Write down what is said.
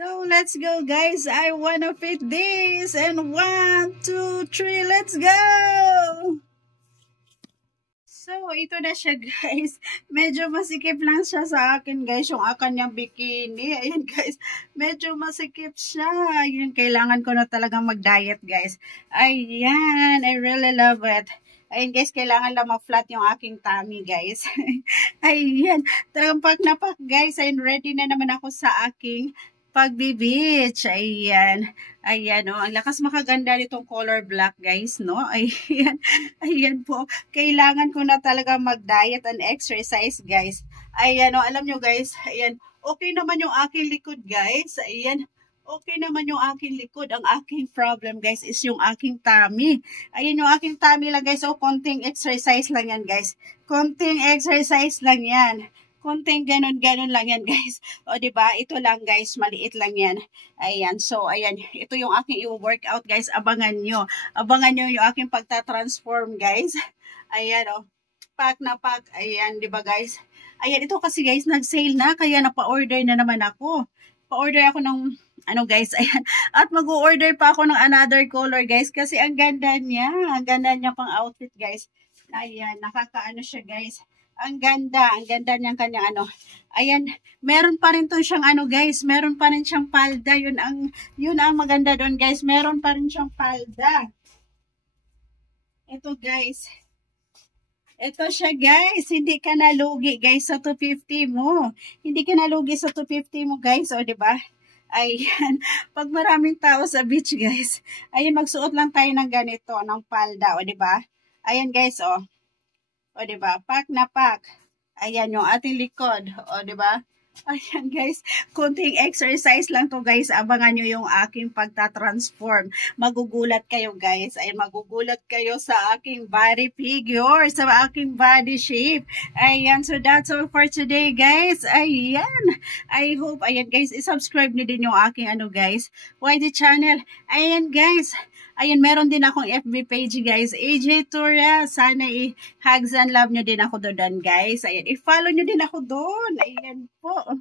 So, let's go, guys. I wanna fit this. And 1, 2, 3, let's go! So, ito na siya, guys. Medyo masikip lang siya sa akin, guys, yung kanyang bikini. Ayan, guys. Medyo masikip siya. Yun, kailangan ko na talagang mag-diet, guys. Ayan, I really love it. Ayan, guys, kailangan lang ma-flat yung aking tummy, guys. Ayan, talagang pak na pak, guys. Ayan, ready na naman ako sa aking pagbi-beach. Ayan. Ayan, oh. Ang lakas makaganda nitong color black, guys, no? Ayan. Ayan po. Kailangan ko na talaga mag-diet and exercise, guys. Ayan, oh. Alam nyo, guys. Ayan. Okay naman yung aking likod, guys. Ayan. Okay naman yung aking likod. Ang aking problem, guys, is yung aking tummy. Ayan yung aking tummy lang, guys. Oh, konting exercise lang yan, guys. Konting exercise lang yan. Konting ganon-ganon lang yan, guys. O, diba? Ito lang, guys. Maliit lang yan. Ayan. So, ayan. Ito yung aking i-workout, guys. Abangan nyo. Abangan nyo yung aking pagta-transform, guys. Ayan, o. Pack na pack. Ayan, diba, guys? Ayan, ito kasi, guys, nag-sale na. Kaya napa-order na naman ako. Pa-order ako ng, guys. Ayan. At mag-order pa ako ng another color, guys. Kasi ang ganda niya. Ang ganda niya pang outfit, guys. Ayan. Nakakaano siya, guys. Ang ganda niyang kanyang Ayan, meron pa rin to siyang guys, meron pa rin siyang palda. Yun ang maganda doon, guys. Meron pa rin siyang palda. Ito, guys. Ito siya, guys. Hindi ka nalugi, guys, sa 250 mo. Hindi ka nalugi sa 250 mo, guys. O, diba? Ayan. Pag maraming tao sa beach, guys. Ayan, magsuot lang tayo ng ganito, ng palda. O, diba? Ayan, guys, o. O, diba? Pack na pack. Ayan yung ating likod. O, diba? Ayan, guys. Kunting exercise lang to, guys. Abangan nyo yung aking pagta-transform. Magugulat kayo, guys. Ay, magugulat kayo sa aking body figure, sa aking body shape. Ayan. So, that's all for today, guys. Ayan. I hope, ayan, guys, isubscribe nyo din yung aking, guys, YT channel. Ayan, guys. Ayan, meron din akong FB page, guys. AJ Tura. Sana i-hugs and love nyo din ako doon, guys. Ayan, i-follow nyo din ako doon. Ayan po.